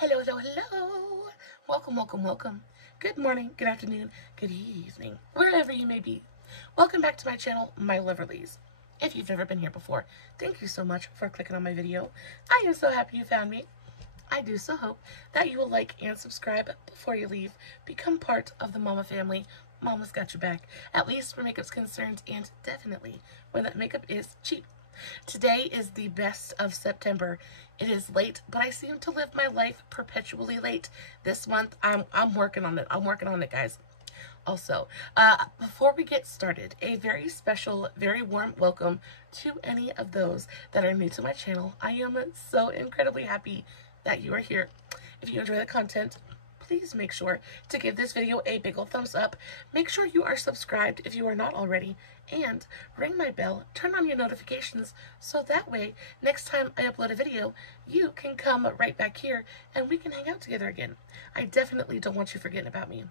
Hello, hello, hello. Welcome, welcome, welcome. Good morning, good afternoon, good evening, wherever you may be. Welcome back to my channel, my Loverlies. If you've never been here before, thank you so much for clicking on my video. I am so happy you found me. I do so hope that you will like and subscribe before you leave. Become part of the Mama family. Mama's got your back, at least where makeup's concerned, and definitely when that makeup is cheap. Today is the best of September. It is late, but I seem to live my life perpetually late. This month, I'm working on it. I'm working on it, guys. Also, before we get started, a very special, very warm welcome to any of those that are new to my channel. I am so incredibly happy that you are here. If you enjoy the content, please make sure to give this video a big ol' thumbs up. Make sure you are subscribed if you are not already, and ring my bell, turn on your notifications, so that way, next time I upload a video, you can come right back here and we can hang out together again. I definitely don't want you forgetting about me.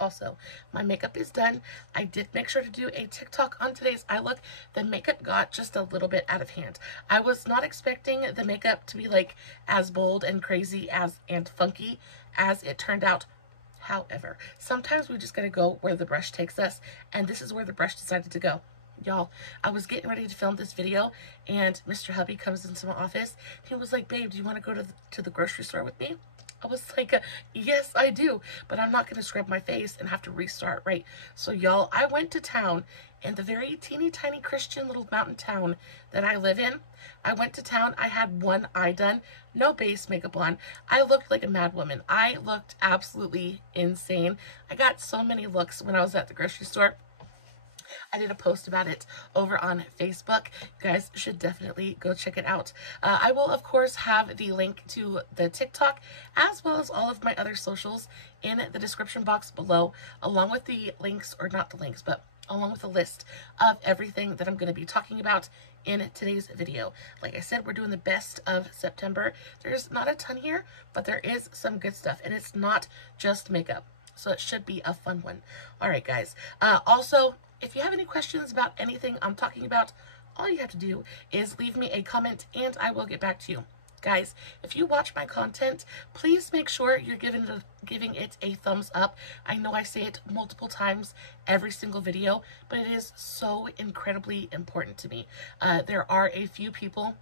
Also, my makeup is done. I did make sure to do a TikTok on today's eye look. The makeup got just a little bit out of hand. I was not expecting the makeup to be like as bold and crazy and funky as it turned out. However, sometimes we just gotta go where the brush takes us, and this is where the brush decided to go. Y'all, I was getting ready to film this video, and Mr. Hubby comes into my office. He was like, "Babe, do you want to go to the grocery store with me?" I was like, yes, I do, but I'm not going to scrub my face and have to restart, right? So, y'all, I went to town in the very teeny tiny Christian little mountain town that I live in. I went to town. I had one eye done, no base makeup on. I looked like a mad woman. I looked absolutely insane. I got so many looks when I was at the grocery store. I did a post about it over on Facebook. You guys should definitely go check it out. I will, of course, have the link to the TikTok as well as all of my other socials in the description box below, along with the links, or not the links, but along with a list of everything that I'm going to be talking about in today's video. Like I said, we're doing the best of September. There's not a ton here, but there is some good stuff, and it's not just makeup, so it should be a fun one. All right, guys. Also, if you have any questions about anything I'm talking about, all you have to do is leave me a comment and I will get back to you. Guys, if you watch my content, please make sure you're giving it a thumbs up. I know I say it multiple times every single video, but it is so incredibly important to me. There are a few people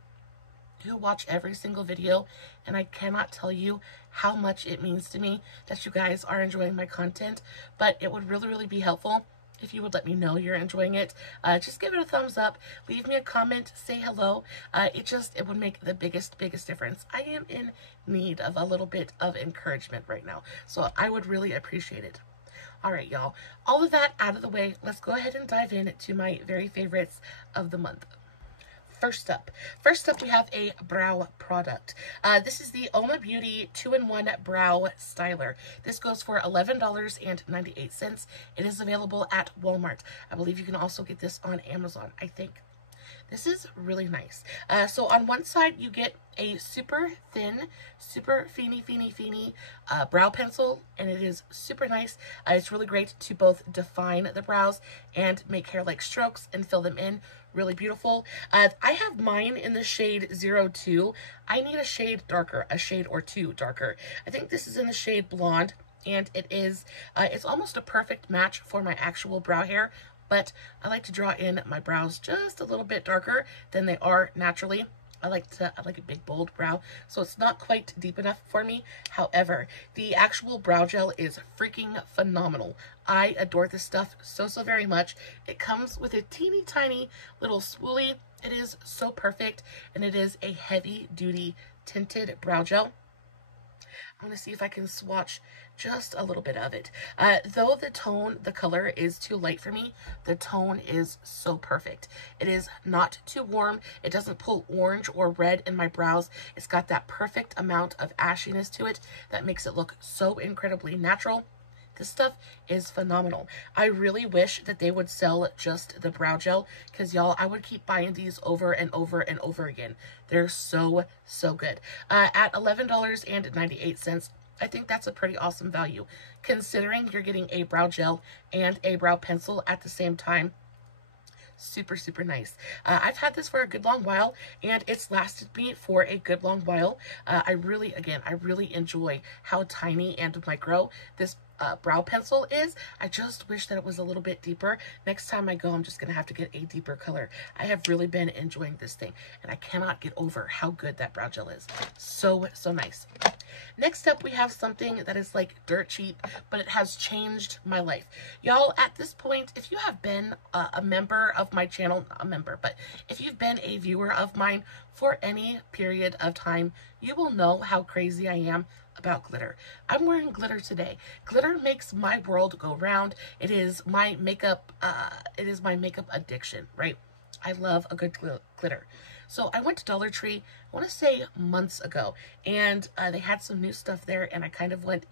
who watch every single video, and I cannot tell you how much it means to me that you guys are enjoying my content, but it would really, really be helpful if you would let me know you're enjoying it. Just give it a thumbs up, leave me a comment, say hello. It would make the biggest difference. I am in need of a little bit of encouragement right now, so I would really appreciate it. All right, y'all, all of that out of the way, let's go ahead and dive into my very favorites of the month. First up, we have a brow product. This is the Uoma Beauty 2-in-1 Brow Styler. This goes for $11.98. It is available at Walmart. I believe you can also get this on Amazon, I think. This is really nice. So on one side, you get a super thin, super feeny brow pencil, and it is super nice. It's really great to both define the brows and make hair-like strokes and fill them in. Really beautiful. I have mine in the shade 02. I need a shade darker, a shade or two darker. I think this is in the shade blonde, and it is, it's almost a perfect match for my actual brow hair, but I like to draw in my brows just a little bit darker than they are naturally. I like a big bold brow, so it's not quite deep enough for me. However, the actual brow gel is freaking phenomenal. I adore this stuff so very much. It comes with a teeny tiny little spoolie. It is so perfect, and it is a heavy duty tinted brow gel. I'm going to see if I can swatch just a little bit of it. Though the color is too light for me, the tone is so perfect. It is not too warm. It doesn't pull orange or red in my brows. It's got that perfect amount of ashiness to it that makes it look so incredibly natural. This stuff is phenomenal. I really wish that they would sell just the brow gel, because y'all, I would keep buying these over and over and over again. They're so good. At $11.98, I think that's a pretty awesome value, considering you're getting a brow gel and a brow pencil at the same time. super, super nice. I've had this for a good long while, and it's lasted me for a good long while. I really enjoy how tiny and micro this brow pencil is. I just wish that it was a little bit deeper. Next time I go, I'm just gonna have to get a deeper color. I have really been enjoying this thing, and I cannot get over how good that brow gel is. So nice. Next up, we have something that is like dirt cheap, but it has changed my life. Y'all, at this point, if you have been a member of my channel, not a member, but if you've been a viewer of mine for any period of time, you will know how crazy I am about glitter. I'm wearing glitter today. Glitter makes my world go round. It is my makeup addiction, right? I love a good glitter. So I went to Dollar Tree, I want to say months ago, and they had some new stuff there, and I kind of went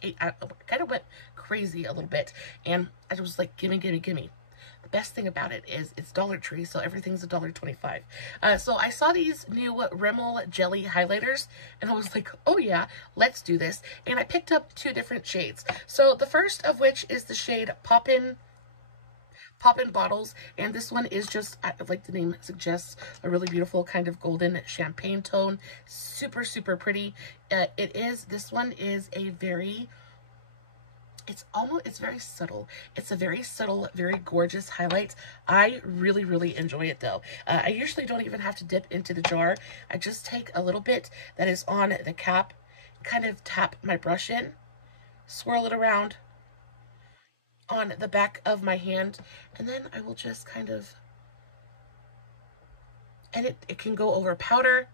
crazy a little bit, and I was like, gimme. The best thing about it is it's Dollar Tree, so everything's $1.25. So I saw these new Rimmel jelly highlighters, and I was like, oh yeah, let's do this. And I picked up 2 different shades. So the first of which is the shade Poppin' Bottles, and this one is just, like the name suggests, a really beautiful kind of golden champagne tone. Super, super pretty. This one is a very, it's very subtle. It's a very subtle, very gorgeous highlight. I really, really enjoy it though. I usually don't even have to dip into the jar. I just take a little bit that is on the cap, kind of tap my brush in, swirl it around on the back of my hand, and then I will just kind of, and it can go over powder,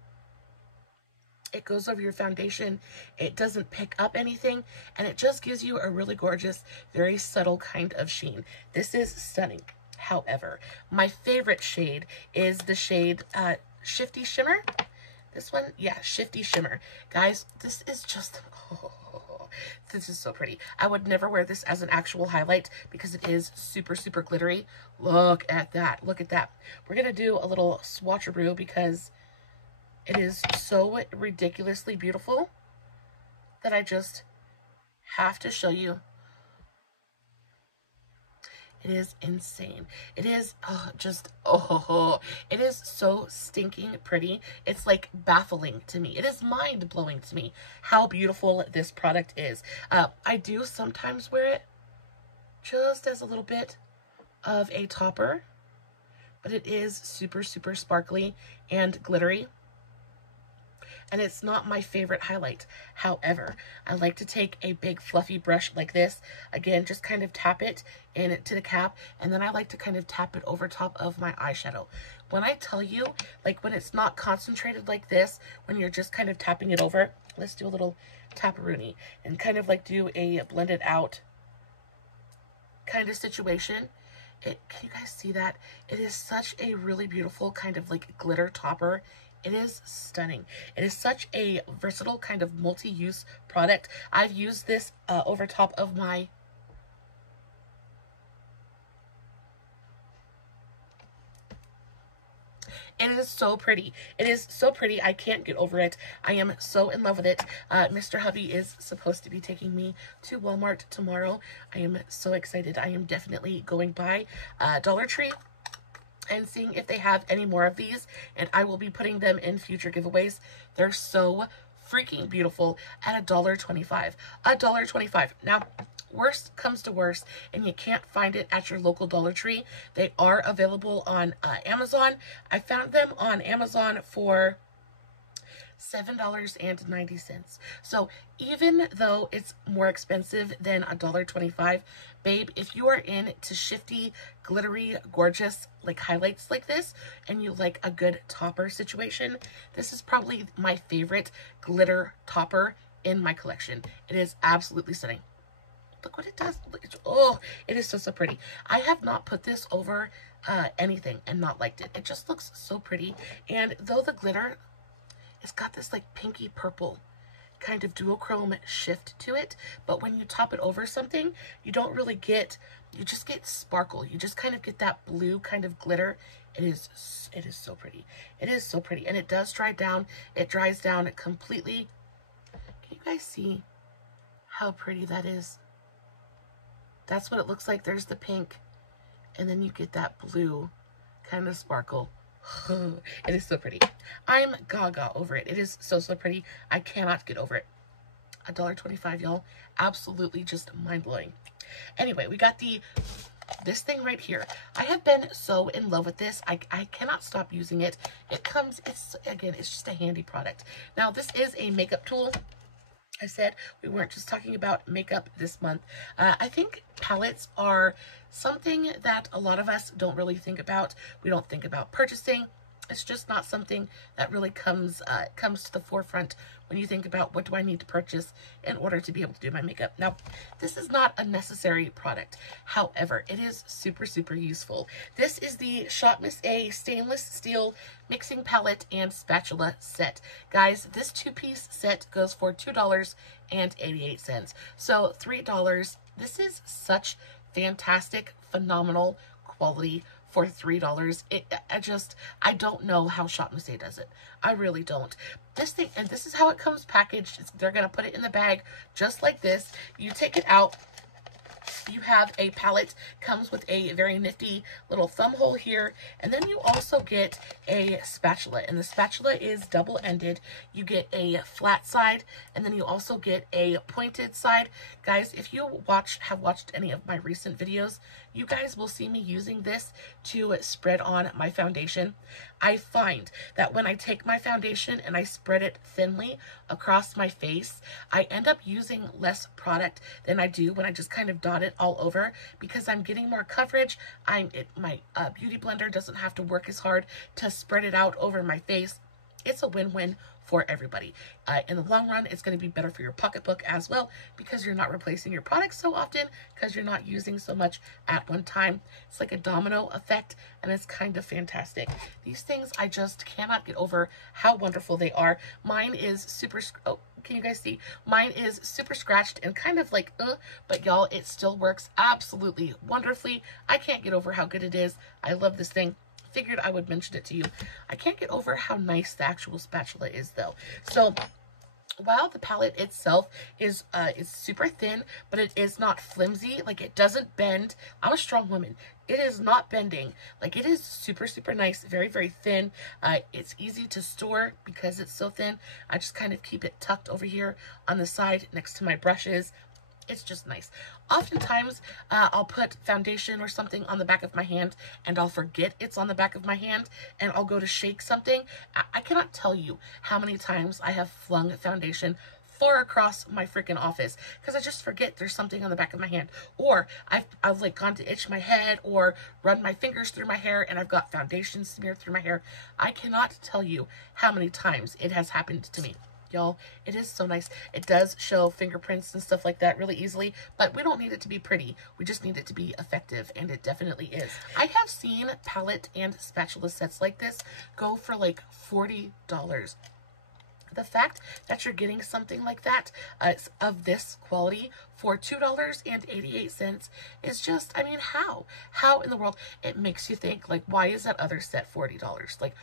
it goes over your foundation, it doesn't pick up anything, and it just gives you a really gorgeous, very subtle kind of sheen. This is stunning. However, my favorite shade is the shade Shifty Shimmer. This one, yeah, Shifty Shimmer. Guys, this is just, this is so pretty. I would never wear this as an actual highlight because it is super, super glittery. Look at that. Look at that. We're going to do a little swatcheroo because it is so ridiculously beautiful that I just have to show you. It is insane. It is it is so stinking pretty. It's like baffling to me. It is mind-blowing to me how beautiful this product is. I do sometimes wear it just as a little bit of a topper, but it is super, super sparkly and glittery. And it's not my favorite highlight. However, I like to take a big fluffy brush like this, again, just kind of tap it into the cap, and then I like to kind of tap it over top of my eyeshadow. When I tell you, like when it's not concentrated like this, when you're just kind of tapping it over, let's do a little taparoonie and kind of like do a blended out kind of situation. Can you guys see that? It is such a really beautiful kind of like glitter topper. It is stunning. It is such a versatile kind of multi-use product. I've used this over top of my It is so pretty. It is so pretty. I can't get over it. I am so in love with it. Mr. Hubby is supposed to be taking me to Walmart tomorrow. I am so excited. I am definitely going by Dollar Tree and seeing if they have any more of these, and I will be putting them in future giveaways. They're so freaking beautiful at $1.25. $1.25. Now, worst comes to worst, and you can't find it at your local Dollar Tree, they are available on Amazon. I found them on Amazon for $7.90. So even though it's more expensive than $1.25, babe, if you are into shifty, glittery, gorgeous like highlights like this, and you like a good topper situation, this is probably my favorite glitter topper in my collection. It is absolutely stunning. Look what it does. Oh, it is so, so pretty. I have not put this over anything and not liked it. It just looks so pretty. And though the glitter, it's got this like pinky purple kind of duochrome shift to it, but when you top it over something, you don't really get, you just get sparkle. You just kind of get that blue kind of glitter. It is so pretty. It is so pretty. And it does dry down. It dries down completely. Can you guys see how pretty that is? That's what it looks like. There's the pink, and then you get that blue kind of sparkle. It is so pretty. I'm gaga over it. It is so, so pretty. I cannot get over it. $1.25, y'all. Absolutely just mind-blowing. Anyway, we got this thing right here. I have been so in love with this. I cannot stop using it. Again, it's just a handy product. Now, this is a makeup tool. I said we weren't just talking about makeup this month. I think palettes are something that a lot of us don't really think about. We don't think about purchasing. It's just not something that really comes to the forefront when you think about what do I need to purchase in order to be able to do my makeup. Now, this is not a necessary product. However, it is super, super useful. This is the ShopMissA stainless steel mixing palette and spatula set. Guys, this two-piece set goes for $2.88. So $3. This is such fantastic, phenomenal quality for $3. I don't know how ShopMissA does it. I really don't. This thing, and this is how it comes packaged. They're going to put it in the bag just like this. You take it out. You have a palette, comes with a very nifty little thumb hole here, and then you also get a spatula, and the spatula is double-ended. You get a flat side, and then you also get a pointed side. Guys, if you have watched any of my recent videos, you guys will see me using this to spread on my foundation. I find that when I take my foundation and I spread it thinly across my face, I end up using less product than I do when I just kind of dot it all over, because I'm getting more coverage. My beauty blender doesn't have to work as hard to spread it out over my face. It's a win-win for everybody. In the long run, it's going to be better for your pocketbook as well, because you're not replacing your products so often, because you're not using so much at one time. It's like a domino effect, and it's kind of fantastic. These things, I just cannot get over how wonderful they are. Mine is super, oh, can you guys see? Mine is super scratched and kind of like, but y'all, it still works absolutely wonderfully. I can't get over how good it is. I love this thing. Figured I would mention it to you. I can't get over how nice the actual spatula is, though. So while the palette itself is super thin, but it is not flimsy. Like, it doesn't bend. I'm a strong woman. It is not bending. Like, it is super, super nice. Very, very thin. It's easy to store because it's so thin. I just kind of keep it tucked over here on the side next to my brushes. It's just nice. Oftentimes, I'll put foundation or something on the back of my hand, and I'll forget it's on the back of my hand, and I'll go to shake something. I cannot tell you how many times I have flung foundation far across my freaking office because I just forget there's something on the back of my hand, or I've like gone to itch my head or run my fingers through my hair and I've got foundation smeared through my hair. I cannot tell you how many times it has happened to me. Y'all, it is so nice. It does show fingerprints and stuff like that really easily, but we don't need it to be pretty. We just need it to be effective, and it definitely is. I have seen palette and spatula sets like this go for like $40. The fact that you're getting something like that of this quality for $2.88 is just, I mean, how in the world? It makes you think, like, why is that other set $40? Like,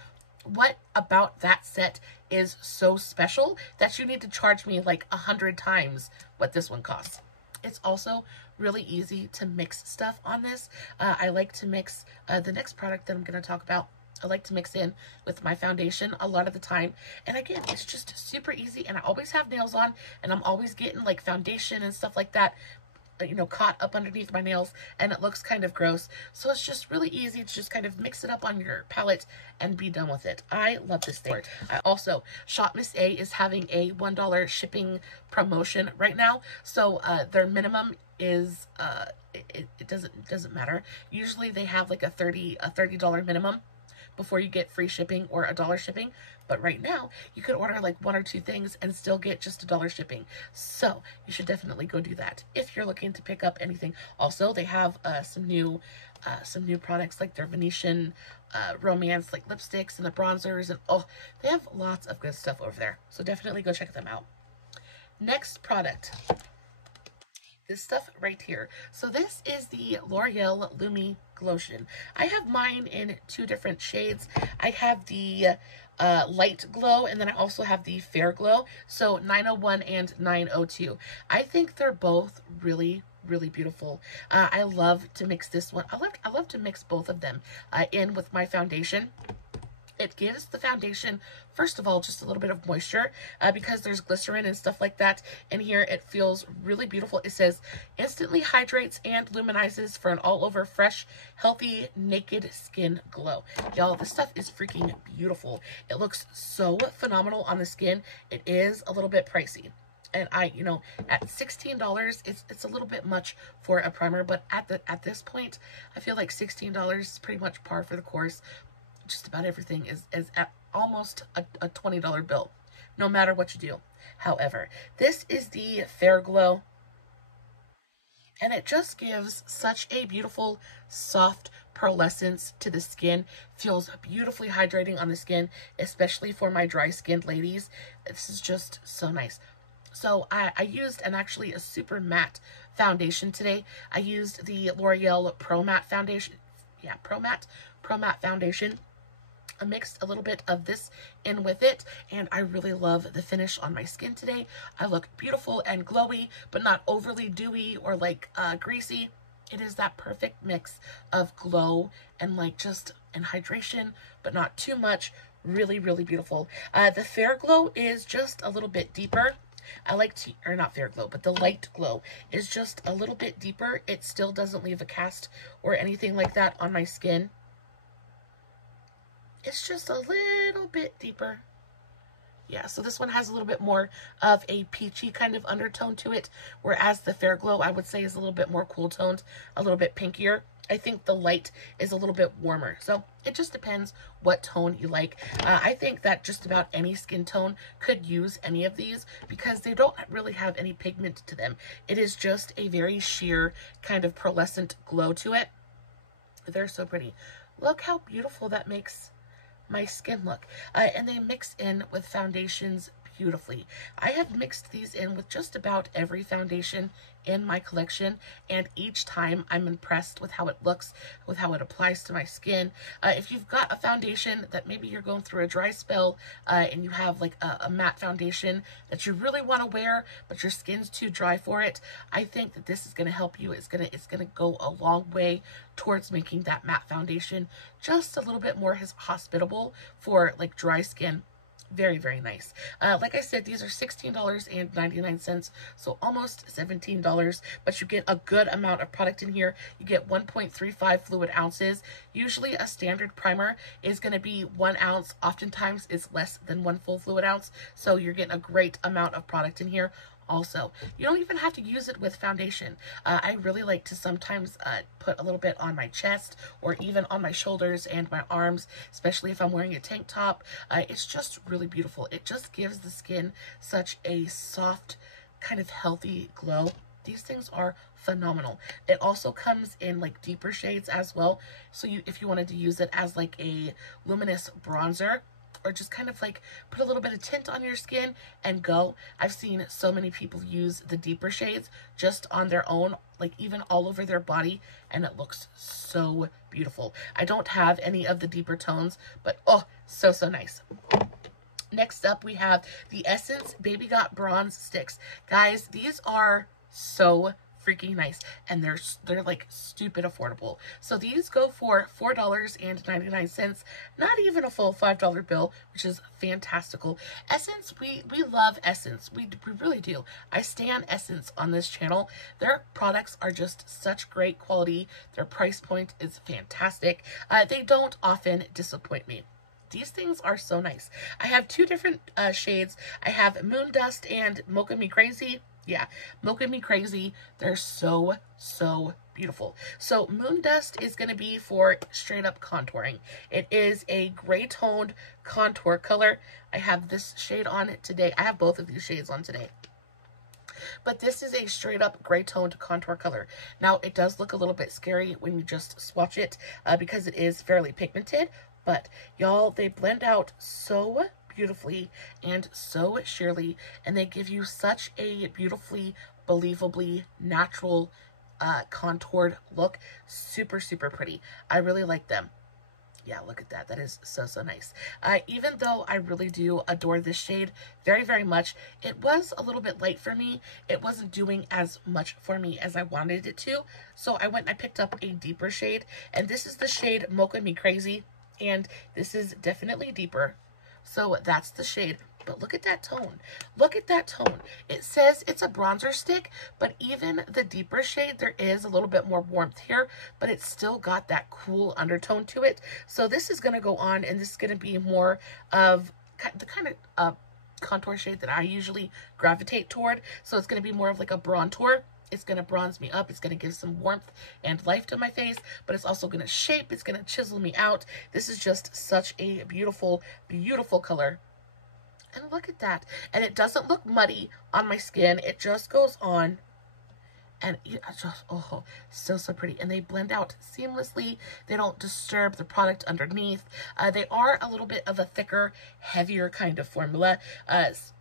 what about that set is so special that you need to charge me like 100 times what this one costs? It's also really easy to mix stuff on this. I like to mix the next product that I'm going to talk about. I like to mix in with my foundation a lot of the time. And again, it's just super easy. And I always have nails on, and I'm always getting like foundation and stuff like that, you know, caught up underneath my nails, and it looks kind of gross. So it's just really easy to just kind of mix it up on your palette and be done with it. I love this thing. Also, ShopMissA is having a $1 shipping promotion right now. So their minimum is it doesn't matter. Usually they have like a $30 minimum before you get free shipping or $1 shipping. But right now, you could order like 1 or 2 things and still get just $1 shipping. So you should definitely go do that if you're looking to pick up anything. Also, they have some new products like their Venetian romance, like lipsticks and the bronzers, and oh, they have lots of good stuff over there. So definitely go check them out. Next product. This stuff right here. So this is the L'Oreal Lumi Glotion. I have mine in 2 different shades. I have the light glow, and then I also have the fair glow. So 901 and 902. I think they're both really, really beautiful. I love to mix this one. I love to mix both of them in with my foundation. It gives the foundation, first of all, just a little bit of moisture because there's glycerin and stuff like that in here. It feels really beautiful. It says, instantly hydrates and luminizes for an all-over fresh, healthy, naked skin glow. Y'all, this stuff is freaking beautiful. It looks so phenomenal on the skin. It is a little bit pricey. And you know, at $16, it's a little bit much for a primer, but at this point, I feel like $16 is pretty much par for the course. Just about everything is at almost a $20 bill, no matter what you do. However, this is the Fair Glow, and it just gives such a beautiful, soft pearlescence to the skin. Feels beautifully hydrating on the skin, especially for my dry-skinned ladies. This is just so nice. So I used actually a super matte foundation today. I used the L'Oreal Pro Matte foundation. Yeah, Pro Matte foundation. I mixed a little bit of this in with it, and I really love the finish on my skin today. I look beautiful and glowy, but not overly dewy or like greasy. It is that perfect mix of glow and like just hydration, but not too much. Really, really beautiful. The Fair Glow is just a little bit deeper. I like to, or not Fair Glow, but the Light Glow is just a little bit deeper. It still doesn't leave a cast or anything like that on my skin. It's just a little bit deeper. Yeah, so this one has a little bit more of a peachy kind of undertone to it, whereas the Fair Glow, I would say, is a little bit more cool toned, a little bit pinkier. I think the light is a little bit warmer. So it just depends what tone you like. I think that just about any skin tone could use any of these because they don't really have any pigment to them. It is just a very sheer kind of pearlescent glow to it. They're so pretty. Look how beautiful that makes my skin look. And they mix in with foundations beautifully. I have mixed these in with just about every foundation in my collection, and each time I'm impressed with how it looks, with how it applies to my skin. If you've got a foundation that maybe you're going through a dry spell and you have like a matte foundation that you really want to wear but your skin's too dry for it, I think that this is going to help you. It's gonna go a long way towards making that matte foundation just a little bit more hospitable for like dry skin. Very, very nice. Like I said, these are $16.99, so almost $17, but you get a good amount of product in here. You get 1.35 fluid ounces. Usually a standard primer is going to be 1 ounce. Oftentimes it's less than 1 full fluid ounce, so you're getting a great amount of product in here. Also, you don't even have to use it with foundation. I really like to sometimes put a little bit on my chest or even on my shoulders and my arms, especially if I'm wearing a tank top. It's just really beautiful. It just gives the skin such a soft, kind of healthy glow. These things are phenomenal. It also comes in like deeper shades as well. So if you wanted to use it as like a luminous bronzer, or just kind of like put a little bit of tint on your skin and go. I've seen so many people use the deeper shades just on their own, like even all over their body, and it looks so beautiful. I don't have any of the deeper tones, but oh, so nice. Next up, we have the Essence Baby Got Bronze Sticks. Guys, these are so freaking nice, and they're like stupid affordable. So these go for $4.99, not even a full $5 bill, which is fantastical. Essence, we love Essence. We really do. I stan Essence on this channel. Their products are just such great quality. Their price point is fantastic. They don't often disappoint me. These things are so nice. I have two different shades. I have Moon Dust and Mocha Me Crazy. Yeah, Mocha Me Crazy. They're so beautiful. So Moon Dust is going to be for straight up contouring. It is a gray toned contour color. I have this shade on it today. I have both of these shades on today. But this is a straight up gray toned contour color. Now, it does look a little bit scary when you just swatch it because it is fairly pigmented. But y'all, they blend out so beautifully and so sheerly, and they give you such a beautifully, believably natural contoured look. Super pretty. I really like them. Yeah, look at that. That is so, so nice. Even though I really do adore this shade very, very much, it was a little bit light for me. It wasn't doing as much for me as I wanted it to. So I went and I picked up a deeper shade. And this is the shade Mocha Me Crazy. And this is definitely deeper. So that's the shade. But look at that tone. Look at that tone. It says it's a bronzer stick, but even the deeper shade, there is a little bit more warmth here, but it's still got that cool undertone to it. So this is going to go on, and this is going to be more of the kind of contour shade that I usually gravitate toward. So it's going to be more of like a bronzer. It's going to bronze me up. It's going to give some warmth and life to my face, but it's also going to shape. It's going to chisel me out. This is just such a beautiful, beautiful color. And look at that. And it doesn't look muddy on my skin. It just goes on. And it just, oh, so, so pretty. And they blend out seamlessly. They don't disturb the product underneath. They are a little bit of a thicker, heavier kind of formula as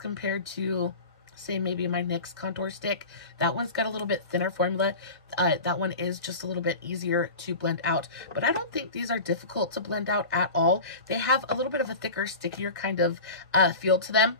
compared to, say, maybe my NYX contour stick. That one's got a little bit thinner formula. That one is just a little bit easier to blend out, but I don't think these are difficult to blend out at all. They have a little bit of a thicker, stickier kind of feel to them,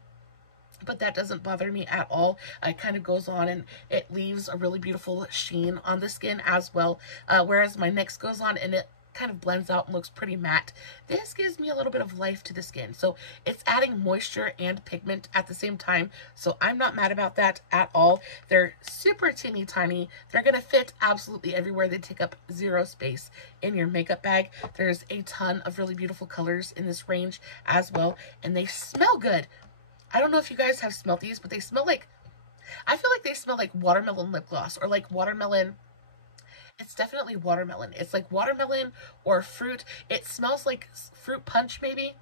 but that doesn't bother me at all. It kind of goes on and it leaves a really beautiful sheen on the skin as well, whereas my NYX goes on and it kind of blends out and looks pretty matte. This gives me a little bit of life to the skin, so it's adding moisture and pigment at the same time, so I'm not mad about that at all. They're super teeny tiny. They're gonna fit absolutely everywhere. They take up zero space in your makeup bag. There's a ton of really beautiful colors in this range as well, and they smell good. I don't know if you guys have smelled these, but they smell like, I feel like they smell like watermelon lip gloss, or like watermelon. It's definitely watermelon. It's like watermelon or fruit. It smells like fruit punch, maybe.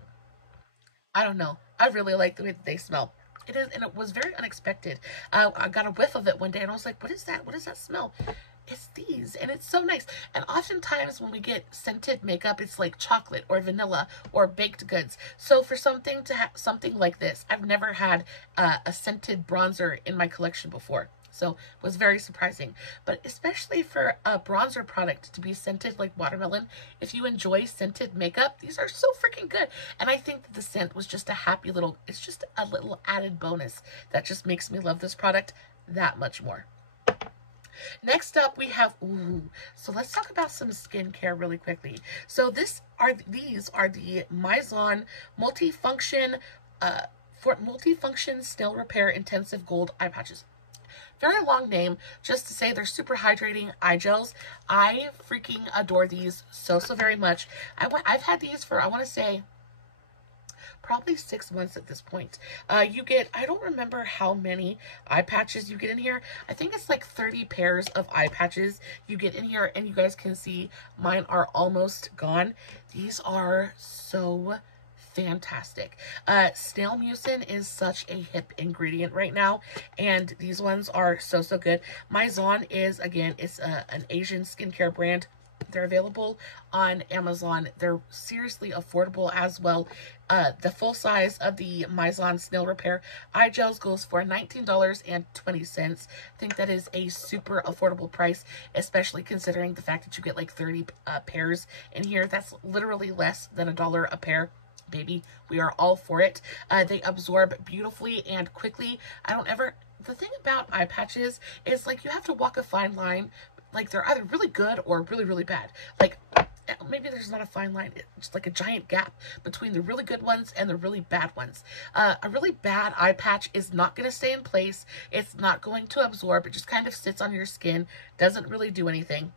I don't know. I really like the way that they smell. It is, and it was very unexpected. I got a whiff of it one day, and I was like, what is that? What does that smell? It's these, and it's so nice. And oftentimes when we get scented makeup, it's like chocolate or vanilla or baked goods. So for something to have something like this, I've never had a scented bronzer in my collection before. So it was very surprising, but especially for a bronzer product to be scented like watermelon, if you enjoy scented makeup, these are so freaking good. And I think that the scent was just a happy little, it's just a little added bonus that just makes me love this product that much more. Next up, we have, so let's talk about some skincare really quickly. So these are the Mizon multifunction snail repair intensive gold eye patches. Very long name, just to say they're super hydrating eye gels. I freaking adore these so, so very much. I've had these for, I want to say, probably 6 months at this point. You get, I don't remember how many eye patches you get in here. I think it's like 30 pairs of eye patches you get in here, and you guys can see mine are almost gone. These are so fantastic. Snail mucin is such a hip ingredient right now, and these ones are so, so good. Mizon is, again, it's an Asian skincare brand. They're available on Amazon. They're seriously affordable as well. The full size of the Mizon Snail Repair eye gels goes for $19.20. I think that is a super affordable price, especially considering the fact that you get like 30 pairs in here. That's literally less than $1 a pair. Baby, we are all for it. They absorb beautifully and quickly. The thing about eye patches is, like, you have to walk a fine line. Like, they're either really good or really, really bad. Like, maybe there's not a fine line. It's like a giant gap between the really good ones and the really bad ones. A really bad eye patch is not going to stay in place. It's not going to absorb. It just kind of sits on your skin, doesn't really do anything.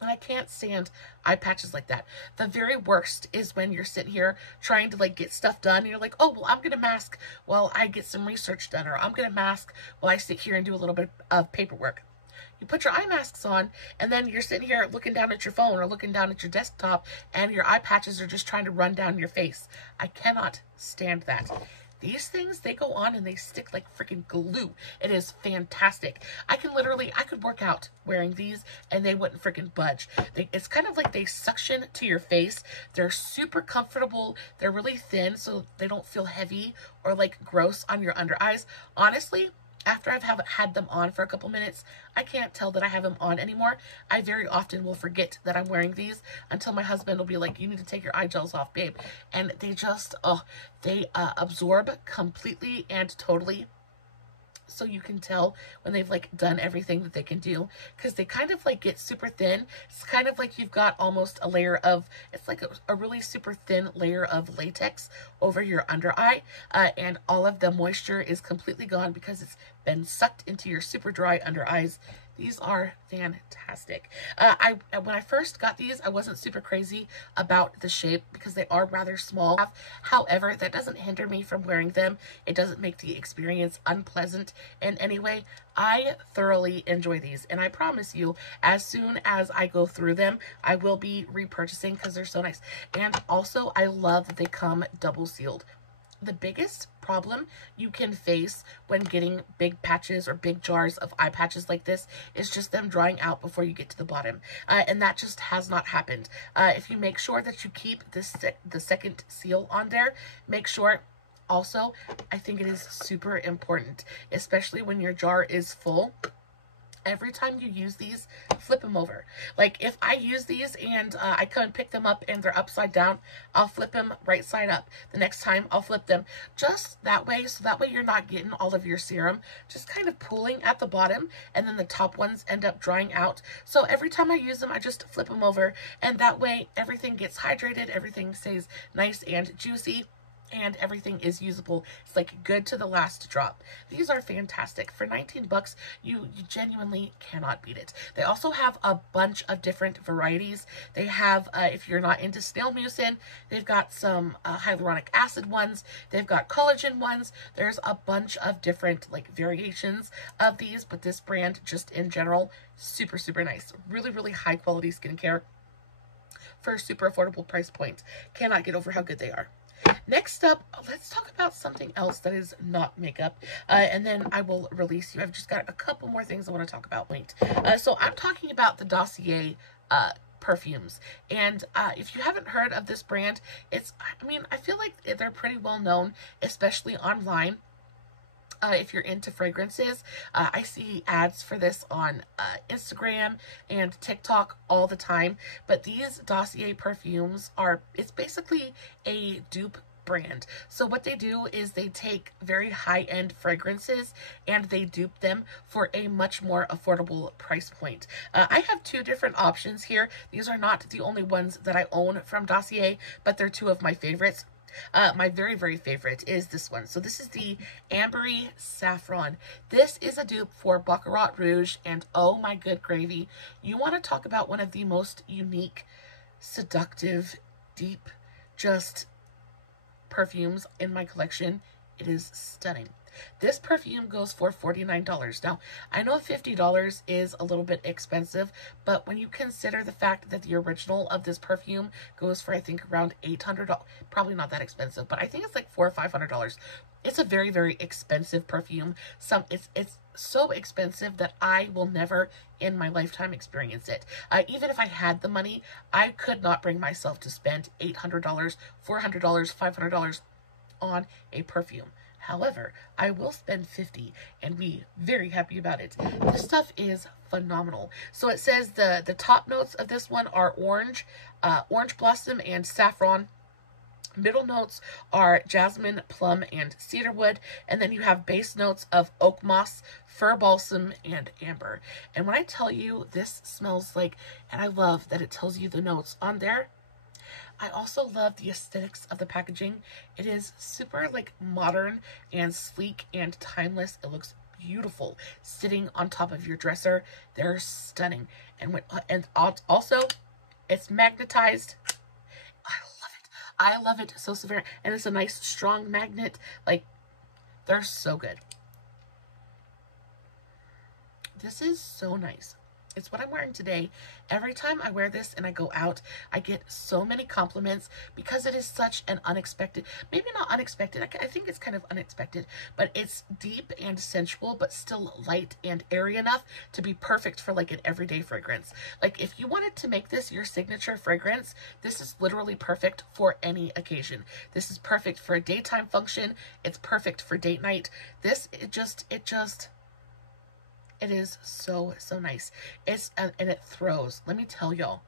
And I can't stand eye patches like that. The very worst is when you're sitting here trying to, like, get stuff done, and you're like, oh, well, I'm going to mask while I get some research done, or I'm going to mask while I sit here and do a little bit of paperwork. You put your eye masks on, and then you're sitting here looking down at your phone or looking down at your desktop, and your eye patches are just trying to run down your face. I cannot stand that. These things, they go on and they stick like freaking glue. It is fantastic. I could work out wearing these and they wouldn't freaking budge. It's kind of like they suction to your face. They're super comfortable. They're really thin, so they don't feel heavy or like gross on your under eyes. Honestly, after I've had them on for a couple minutes, I can't tell that I have them on anymore. I very often will forget that I'm wearing these until my husband will be like, you need to take your eye gels off, babe. And they just, oh, they absorb completely and totally. So you can tell when they've like done everything that they can do, because they kind of like get super thin. It's kind of like you've got almost a layer of, it's like a really super thin layer of latex over your under eye, and all of the moisture is completely gone because it's been sucked into your super dry under eyes. These are fantastic. When I first got these, I wasn't super crazy about the shape because they are rather small. However, that doesn't hinder me from wearing them. It doesn't make the experience unpleasant in any way. I thoroughly enjoy these, and I promise you, as soon as I go through them, I will be repurchasing because they're so nice. And also, I love that they come double sealed. The biggest problem you can face when getting big patches or big jars of eye patches like this is just them drying out before you get to the bottom, and that just has not happened. If you make sure that you keep the second seal on there, make sure also, I think it is super important, especially when your jar is full. Every time you use these, flip them over. Like if I use these and I come and pick them up and they're upside down, I'll flip them right side up. The next time I'll flip them just that way, so that way you're not getting all of your serum just kind of pooling at the bottom, and then the top ones end up drying out. So every time I use them, I just flip them over, and that way everything gets hydrated, everything stays nice and juicy, and everything is usable. It's like good to the last drop. These are fantastic. For 19 bucks, you genuinely cannot beat it. They also have a bunch of different varieties. They have, if you're not into snail mucin, they've got some hyaluronic acid ones. They've got collagen ones. There's a bunch of different like variations of these, but this brand just in general, super, super nice. Really, really high quality skincare for a super affordable price point. Cannot get over how good they are. Next up, let's talk about something else that is not makeup, and then I will release you. I've just got a couple more things I want to talk about. So I'm talking about the Dossier perfumes, and if you haven't heard of this brand, I mean, I feel like they're pretty well known, especially online. If you're into fragrances, I see ads for this on Instagram and TikTok all the time. But these Dossier perfumes it's basically a dupe brand. So what they do is they take very high-end fragrances and they dupe them for a much more affordable price point. I have two different options here. These are not the only ones that I own from Dossier, but they're two of my favorites. My very, very favorite is this one. So this is the Ambery Saffron. This is a dupe for Baccarat Rouge, and oh my good gravy. You want to talk about one of the most unique, seductive, deep, just perfumes in my collection. It is stunning. This perfume goes for $49. Now, I know $50 is a little bit expensive, but when you consider the fact that the original of this perfume goes for, I think, around $800, probably not that expensive, but I think it's like $400 or $500. It's a very, very expensive perfume. It's so expensive that I will never in my lifetime experience it. Even if I had the money, I could not bring myself to spend $800, $400, $500 on a perfume. However, I will spend $50 and be very happy about it. This stuff is phenomenal. So it says the top notes of this one are orange, orange blossom, and saffron. Middle notes are jasmine, plum, and cedarwood. And then you have base notes of oak moss, fir balsam, and amber. And when I tell you this smells like, and I love that it tells you the notes on there, I also love the aesthetics of the packaging. It is super like modern and sleek and timeless. It looks beautiful sitting on top of your dresser. They're stunning. And also it's magnetized. I love it so severe. And it's a nice strong magnet. Like, they're so good. This is so nice. It's what I'm wearing today. Every time I wear this and I go out, I get so many compliments because it is such an unexpected, maybe not unexpected, I think it's kind of unexpected, but it's deep and sensual, but still light and airy enough to be perfect for like an everyday fragrance. Like if you wanted to make this your signature fragrance, this is literally perfect for any occasion. This is perfect for a daytime function. It's perfect for date night. This, it just It is so, so nice. It's, and it throws. Let me tell y'all,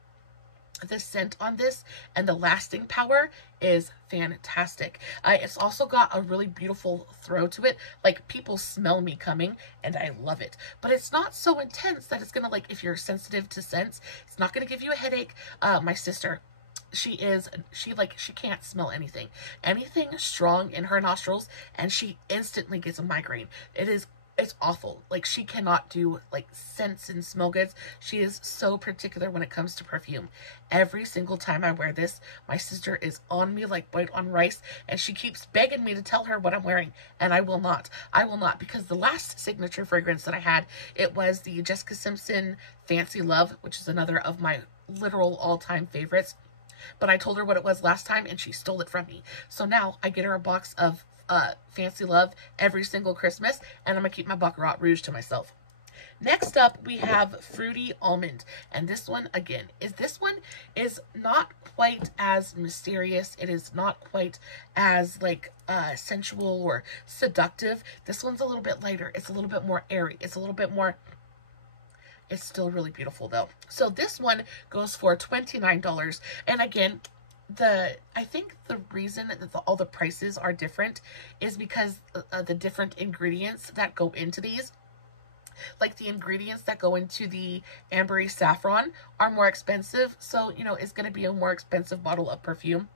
the scent on this and the lasting power is fantastic. It's also got a really beautiful throw to it. Like, people smell me coming and I love it. But it's not so intense that it's gonna, like, if you're sensitive to scents, it's not gonna give you a headache. My sister, she can't smell anything strong in her nostrils, and she instantly gets a migraine. It's awful. Like, she cannot do, like, scents and smell goods. She is so particular when it comes to perfume. Every single time I wear this, my sister is on me like white on rice, and she keeps begging me to tell her what I'm wearing, and I will not. I will not, because the last signature fragrance that I had, it was the Jessica Simpson Fancy Love, which is another of my literal all-time favorites. But I told her what it was last time, and she stole it from me. So now I get her a box of Fancy Love every single Christmas, and I'm gonna keep my Baccarat Rouge to myself. Next up, we have Fruity Almond, and this one is not quite as mysterious. It is not quite as, like, sensual or seductive. This one's a little bit lighter. It's a little bit more airy. It's a little bit more... It's still really beautiful, though. So this one goes for $29, and again, I think the reason that all the prices are different is because the different ingredients that go into these. Like, the ingredients that go into the ambery saffron are more expensive, so, you know, it's going to be a more expensive bottle of perfume.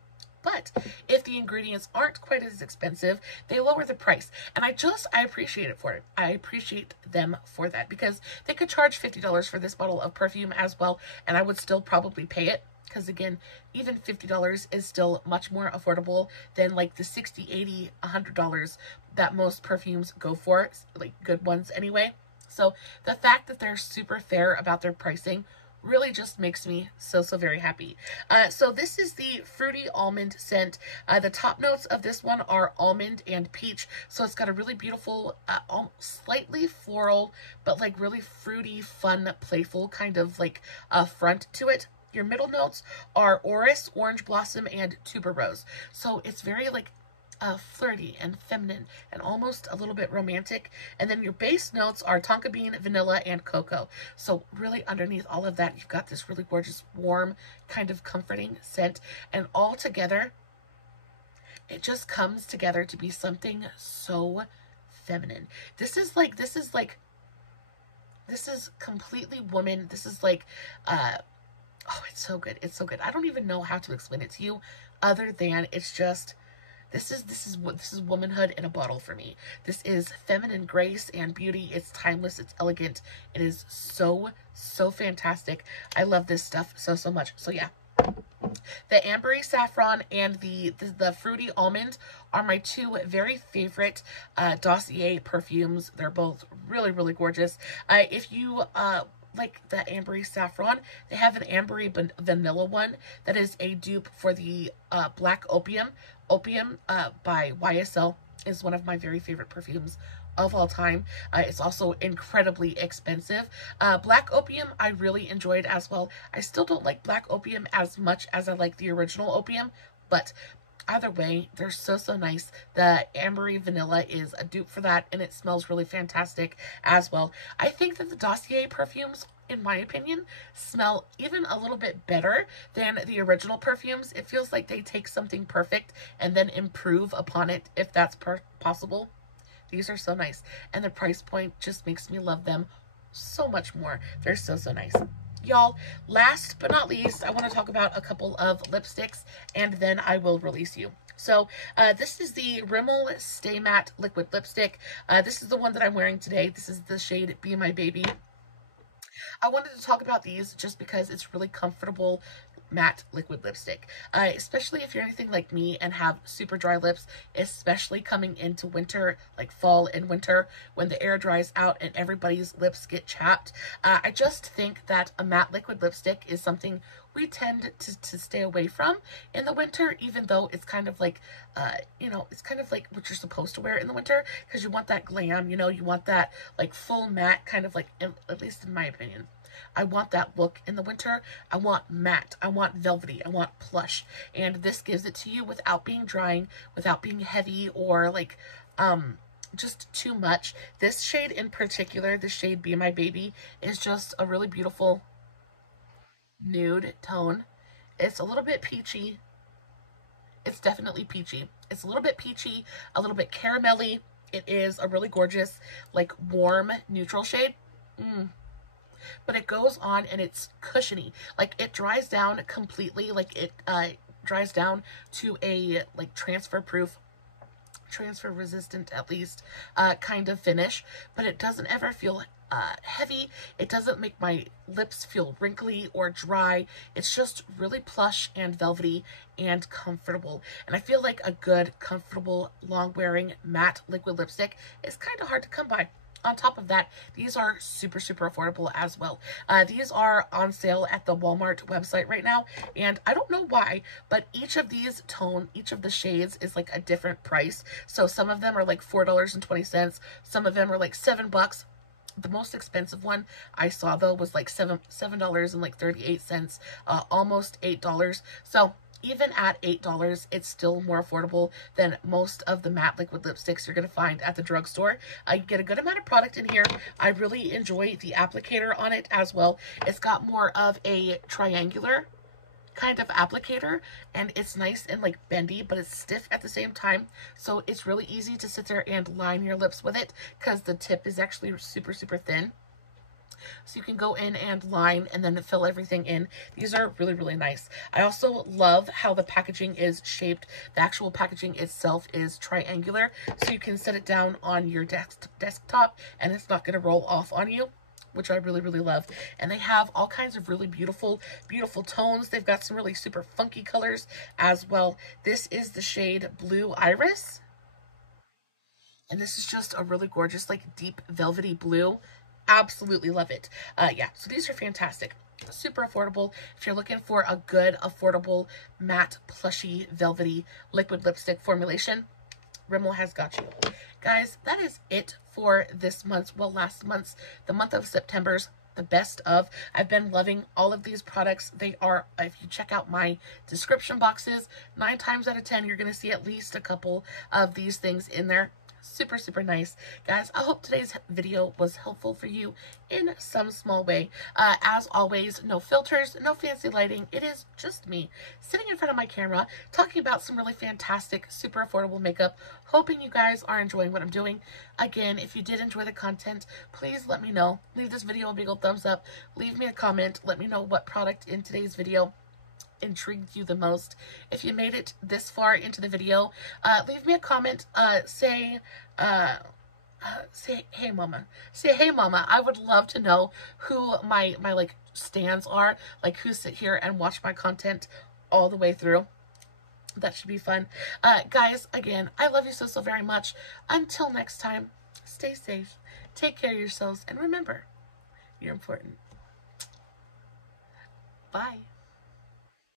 But if the ingredients aren't quite as expensive, they lower the price. And I appreciate it for it. I appreciate them for that, because they could charge $50 for this bottle of perfume as well, and I would still probably pay it. Because, again, even $50 is still much more affordable than, like, the $60, $80, $100 that most perfumes go for, like, good ones anyway. So the fact that they're super fair about their pricing really just makes me so, so very happy. So this is the Fruity Almond scent. The top notes of this one are almond and peach. So it's got a really beautiful, slightly floral, but, like, really fruity, fun, playful kind of, like, front to it. Your middle notes are orris, orange blossom, and tuberose. So it's very, like, flirty and feminine and almost a little bit romantic. And then your base notes are tonka bean, vanilla, and cocoa. So really underneath all of that, you've got this really gorgeous, warm, kind of comforting scent. And all together, it just comes together to be something so feminine. This is completely woman. This is like, oh, it's so good. It's so good. I don't even know how to explain it to you other than it's just, this is womanhood in a bottle for me. This is feminine grace and beauty. It's timeless. It's elegant. It is so, so fantastic. I love this stuff so, so much. So yeah, the ambery saffron and the fruity almond are my two very favorite Dossier perfumes. They're both really, really gorgeous. If you like the ambery saffron, they have an ambery vanilla one that is a dupe for the Black Opium. Opium by YSL is one of my very favorite perfumes of all time. It's also incredibly expensive. Black Opium I really enjoyed as well. I still don't like Black Opium as much as I like the original Opium, but either way, they're so, so nice. The ambery vanilla is a dupe for that, and it smells really fantastic as well. I think that the Dossier perfumes, in my opinion, smell even a little bit better than the original perfumes. It feels like they take something perfect and then improve upon it, if that's possible. These are so nice, and the price point just makes me love them so much more. They're so, so nice. Y'all, last but not least, I want to talk about a couple of lipsticks, and then I will release you. So, this is the Rimmel Stay Matte Liquid Lipstick. This is the one that I'm wearing today. This is the shade Be My Baby. I wanted to talk about these just because it's really comfortable matte liquid lipstick, especially if you're anything like me and have super dry lips, especially coming into winter, like fall and winter, when the air dries out and everybody's lips get chapped. I just think that a matte liquid lipstick is something we tend to stay away from in the winter, even though it's kind of like, you know, it's kind of like what you're supposed to wear in the winter, because you want that glam, you know, you want that like full matte kind of like, at least in my opinion. I want that look in the winter. I want matte. I want velvety. I want plush. And this gives it to you without being drying, without being heavy or like, just too much. This shade in particular, the shade Be My Baby, is just a really beautiful nude tone. It's a little bit peachy. It's definitely peachy. It's a little bit peachy, a little bit caramelly. It is a really gorgeous, like, warm, neutral shade. But it goes on and it's cushiony. Like, it dries down completely. Like, it dries down to a, like, transfer resistant at least, kind of finish. But it doesn't ever feel heavy. It doesn't make my lips feel wrinkly or dry. It's just really plush and velvety and comfortable. And I feel like a good, comfortable, long-wearing matte liquid lipstick is kind of hard to come by. On top of that, these are super, super affordable as well. These are on sale at the Walmart website right now, and I don't know why, but each of the shades is like a different price. So some of them are like $4.20, some of them are like $7. The most expensive one I saw, though, was like $7.38, almost $8. So even at $8, it's still more affordable than most of the matte liquid lipsticks you're going to find at the drugstore. You get a good amount of product in here. I really enjoy the applicator on it as well. It's got more of a triangular kind of applicator, and it's nice and like bendy, but it's stiff at the same time. So it's really easy to sit there and line your lips with it because the tip is actually super, super thin. So you can go in and line and then fill everything in. These are really, really nice. I also love how the packaging is shaped. The actual packaging itself is triangular, so you can set it down on your desktop and it's not going to roll off on you, which I really, really love. And they have all kinds of really beautiful, beautiful tones. They've got some really super funky colors as well. This is the shade Blue Iris. And this is just a really gorgeous, like, deep velvety blue. Absolutely love it. Yeah, so these are fantastic. Super affordable. If you're looking for a good, affordable, matte, plushy, velvety liquid lipstick formulation, Rimmel has got you. Guys, that is it for this month's, well, last month's, the month of September's, the best of. I've been loving all of these products. They are, if you check out my description boxes, 9 times out of 10, you're going to see at least a couple of these things in there. Super, super nice. Guys, I hope today's video was helpful for you in some small way. As always, no filters, no fancy lighting. It is just me sitting in front of my camera talking about some really fantastic, super affordable makeup. Hoping you guys are enjoying what I'm doing. Again, if you did enjoy the content, please let me know. Leave this video a big old thumbs up. Leave me a comment. Let me know what product in today's video intrigued you the most. If you made it this far into the video, leave me a comment. Say hey mama. Say hey mama. I would love to know who my like stans are, like who sit here and watch my content all the way through. That should be fun. Guys, again, I love you so, so very much. Until next time, stay safe, take care of yourselves, and remember, you're important. Bye.